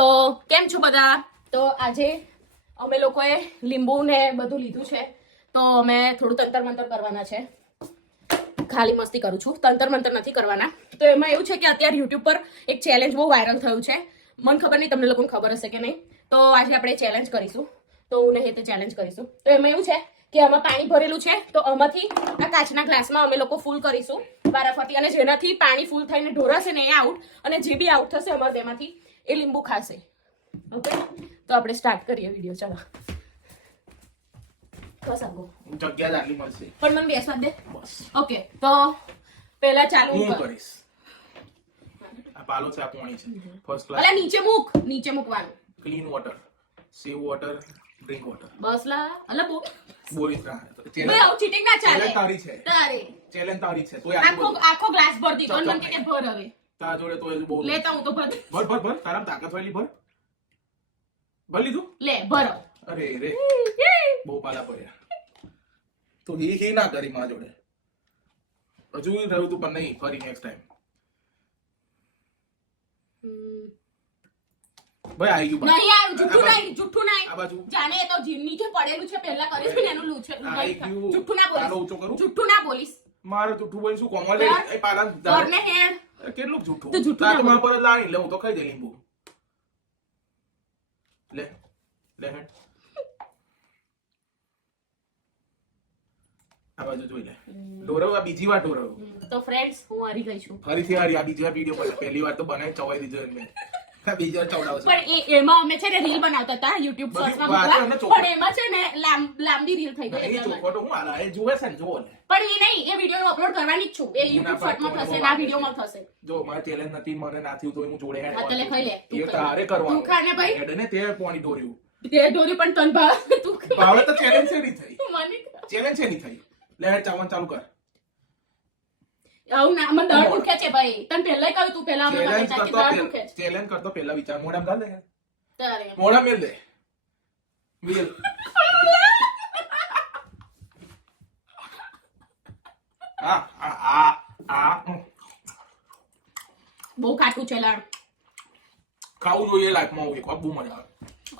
તો કેમ છો બધા? તો આજે અમે લોકોએ લીંબુ ને બધું લીધું છે. તો અમે થોડું તંતર મંતર કરવાના છે. ખાલી મસ્તી કરું છું. તંતર મંતર નથી કરવાના. તો એમાં એવું છે કે અત્યારે યુટ્યુબ પર એક ચેલેન્જ બહુ વાયરલ થયું છે. મને ખબર નહીં, તમને લોકોને ખબર હશે કે નહીં. તો આજે આપણે ચેલેન્જ કરીશું. તો હું નહીં તે ચેલેન્જ કરીશું. તો એમાં એવું છે કે આમાં પાણી ભરેલું છે. તો આમાંથી આ કાચના ગ્લાસમાં અમે લોકો ફૂલ કરીશું વારાફરતી. અને જેનાથી પાણી ફૂલ થઈને ઢોરાશે ને એ આઉટ અને જે બી આઉટ થશે અમારે તેમાંથી એ લીંબુ ખાશે. ઓકે તો આપણે સ્ટાર્ટ કરીએ વીડિયો ચાલો. બસ આગો જગ્યા જ મળશે. પણ મને બેસવા દે. ઓકે તો પહેલા ચાલુ હું કર. કરીશ. આ પાલો છે આ પોણી છે. ફર્સ્ટ અલા નીચે મૂક. નીચે મૂકવાનું. Clean water save water drink water બસ લા. અલા બો બોલી બે આવું ચીટિંગ ના ચાલે. તારી છે. તારે. ચેલેન્જ તારી છે. તોય આખો આખો ગ્લાસ ભર દીધો. મને કે કે ભર હવે. તારા જોડે તો હજુ બહુ લેતા હું તો ભર ભર ભર ભર. તારા તાકાત વાળી ભર. ભર લીધું? લે ભરો. અરે રે. બહુ પાલા પડ્યા. તો હી હી ના કરી માં જોડે. હજુ રહ્યું તું પણ નહીં ફરી નેક્સ્ટ ટાઈમ ભાઈ આવી ગયું. નહીં આવ્યું જુઠ્ઠું નહીં જુઠ્ઠું આ નહીં બાજુ. જાણે એ તો જીમ નીચે પડેલું છે પહેલા કરીશ ને એનું લૂછે જુઠ્ઠું ના બોલીશ. જુઠ્ઠું ના બોલીશ. મારે જૂઠું બોલી શું કોમલ. એ પાલા ઘરને અરે કેટલું જૂઠું તો જૂઠું આ ના મારા પર લાણી લે હું તો ખાઈ દે લીંબુ. લે લે હે આ બાજુ જોઈ લે. ઢોરવ આ બીજી વાર ઢોરવ. તો ફ્રેન્ડ્સ હું હારી ગઈ છું. ફરીથી હારી આ બીજી વાર વિડિયો પર પહેલી વાર તો બનાવી ચવાઈ દીધો એમને. આ બીજી પણ એમાં અમે છે ને રીલ બનાવતા હતા યુટ્યુબ બધી શોર્ટ્સમાં વાતો મૂકવા એમને ચોખ્ખું. પણ એમાં છે ને લાંબી રીલ થઈ ગઈ નહીં એટલે અમારે. ચોખ્ખો તો હું જુએ છે ને જુઓ પણ એ નહીં એ વીડિયો અપલોડ કરવાની જ છું. એ યુટ્યુબ શોર્ટમાં થશે ના વિડીયોમાં થશે. જો મારે ચેલેન્જ નથી મને ના થયું તો હું જોડે હેડ હા, ખાઈ લે. એ તારે કરવાનું. તું ખા ને ભાઈ. હેડ ને તે પોણી દોર્યું. તે પણ તન ભાવ તું ચેલેન્જ છે નહીં થઈ. ચેલેન્જ છે નહીં થઈ. લે હેડ ચાલુ કર. આવું ના મને દર્દ દુખે છે ભાઈ. તને પહેલા કહ્યું તું પહેલા અમે ચેલેન્જ કહેતા કે કરતો દર્દ દુખે છે ચેલેન્જ કરતો પહેલા વિચાર. મોઢામાં ઘાલ દે. તારે મોઢા મેલ દે. મિલ. આ આ આ આ. બહુ ખાટું છે લાડ. ખાવું જોઈએ લાઈફમાં એક વાર બહુ મજા આવે.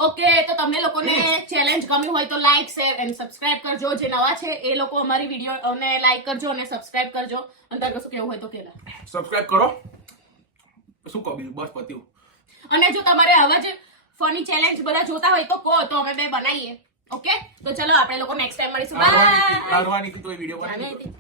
ઓકે તો તમને લોકોને ચેલેન્જ ગમ્યું હોય તો લાઈક શેર એન્ડ સબસ્ક્રાઇબ કરજો. જે નવા છે એ લોકો અમારી વીડિયો ને લાઈક કરજો અને સબસ્ક્રાઇબ કરજો. અંદર કશું કેવું હોય તો કેલા. સબસ્ક્રાઇબ કરો. શું કહું બીજું? બસ પત્યું. અને જો તમારે આવા જ ફની ચેલેન્જ બધા જોતા હોય તો કહો તો અમે બે બનાવીએ. ઓકે? તો ચલો આપણે લોકો નેક્સ્ટ ટાઈમ મળીશું. બાય વીડિયો બનાવી.